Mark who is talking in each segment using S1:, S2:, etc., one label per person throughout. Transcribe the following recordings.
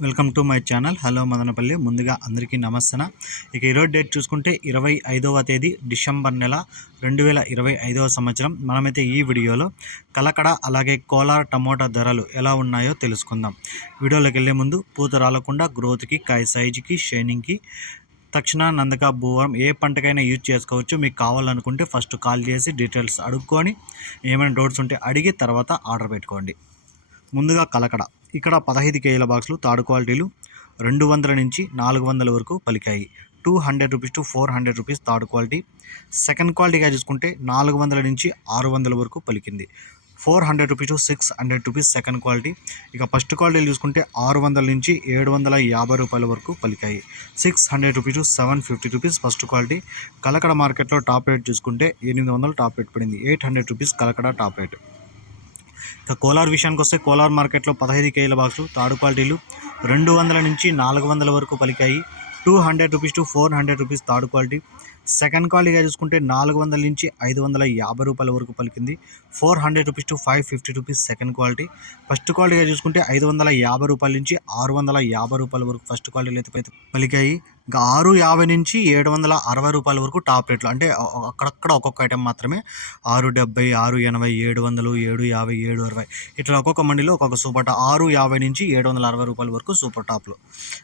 S1: Welcome to my channel. Hello Madanapalli. ముందుగా అందరికీ నమస్తన. ఇక ఈరోజు డేట్ చూసుకుంటే ఇరవై ఐదవ తేదీ డిసెంబర్ నెల రెండు వేల ఇరవై ఐదవ సంవత్సరం. మనమైతే ఈ వీడియోలో కలకడ అలాగే కోలార్ టమోటా ధరలు ఎలా ఉన్నాయో తెలుసుకుందాం. వీడియోలోకి వెళ్ళే ముందు పూత రాలకుండా గ్రోత్కి కాయ సైజుకి షైనింగ్కి తక్షణ నందక భూవరం ఏ పంటకైనా యూజ్ చేసుకోవచ్చు. మీకు కావాలనుకుంటే ఫస్ట్ కాల్ చేసి డీటెయిల్స్ అడుక్కొని ఏమైనా డౌట్స్ ఉంటే అడిగి తర్వాత ఆర్డర్ పెట్టుకోండి. ముందుగా కలకడ. ఇక్కడ పదహైదు కేజీల బాక్సులు తాడు క్వాలిటీలు రెండు వందల నుంచి నాలుగు వందల వరకు పలికాయి. Two hundred rupees to four hundred rupees third quality. Second క్వాలిటీగా చూసుకుంటే నాలుగు వందల నుంచి ఆరు వందల వరకు పలికింది. Four hundred rupees to six hundred rupees second quality. ఇక ఫస్ట్ క్వాలిటీలు చూసుకుంటే ఆరు వందల నుంచి ఏడు వందల యాభై రూపాయల వరకు పలికాయి. Six hundred rupees to seven fifty rupees first quality. Kalakada మార్కెట్లో టాప్ రేట్ చూసుకుంటే ఎనిమిది వందలు టాప్ రేట్ పడింది. Eight hundred rupees Kalakada top rate. ఇక కోలార్ విషయానికి వస్తే కోలార్ మార్కెట్లో పదహైదు కేజీల బాక్సులు తాడు క్వాలిటీలు రెండు వందల నుంచి నాలుగు వందల వరకు పలికాయి. Two hundred rupees to four hundred rupees third quality. Second క్వాలిటీగా చూసుకుంటే నాలుగు వందల నుంచి ఐదు వందల యాభై రూపాయల వరకు పలికింది. Four hundred rupees to five fifty rupees second quality. First క్వాలిటీగా చూసుకుంటే ఐదు వందల యాభై రూపాయల నుంచి ఆరు వందల యాభై రూపాయల వరకు ఫస్ట్ క్వాలిటీలు అయితే పలికాయి. ఇంకా ఆరు యాభై నుంచి ఏడు వందల అరవై రూపాయల వరకు టాప్ రేట్లు. అంటే అక్కడక్కడ ఒక్కొక్క ఐటెం మాత్రమే. ఆరు డెబ్బై ఆరు ఎనభై ఏడు వందలు ఏడు యాభై ఏడు అరవై. ఇట్లా ఒక్కొక్క మండిలో ఒక్కొక్క సూపర్ టాప్. ఆరు యాభై నుంచి ఏడు వందల అరవై రూపాయల వరకు సూపర్ టాప్లు.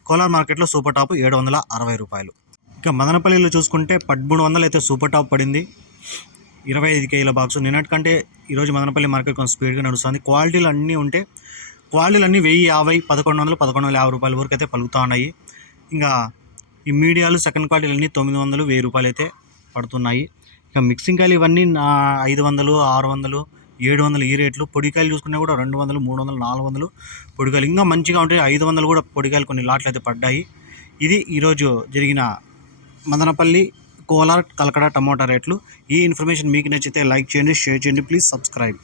S1: కోలార్ మార్కెట్లో సూపర్ టాప్ ఏడు వందల అరవై రూపాయలు. ఇక మదనపల్లిలో చూసుకుంటే పదమూడు వందలు అయితే సూపర్ టాప్ పడింది. ఇరవై ఐదు కేజీల బాక్స్ నిన్నటికంటే ఈరోజు మదనపల్లి మార్కెట్ కొంచెం స్పీడ్గా నడుస్తుంది. క్వాలిటీలు అన్నీ ఉంటే క్వాలిటీలు అన్నీ వెయ్యి యాభై పదకొండు వందలు పదకొండు వందల యాభై రూపాయల వరకు అయితే పలుకుతూ ఉన్నాయి. ఇంకా ఈ మీడియాలు సెకండ్ క్వాలిటీలు అన్నీ తొమ్మిది వందలు వెయ్యి రూపాయలు అయితే పడుతున్నాయి. ఇక మిక్సింగ్ కాయలు ఇవన్నీ నా ఐదు వందలు ఆరు వందలు ఏడు వందలు ఈ రేట్లు. పొడికాయలు చూసుకున్నా కూడా రెండు వందలు మూడు వందలు నాలుగు వందలు పొడికాయలు ఇంకా మంచిగా ఉంటాయి ఐదు వందలు కూడా పొడికాయలు కొన్ని లాట్లు అయితే పడ్డాయి. ఇది ఈరోజు జరిగిన మదనపల్లి కోలార్ కలకడ టమోటా రేట్లు. ఈ ఇన్ఫర్మేషన్ మీకు నచ్చితే లైక్ చేయండి షేర్ చేయండి ప్లీజ్ సబ్స్క్రైబ్.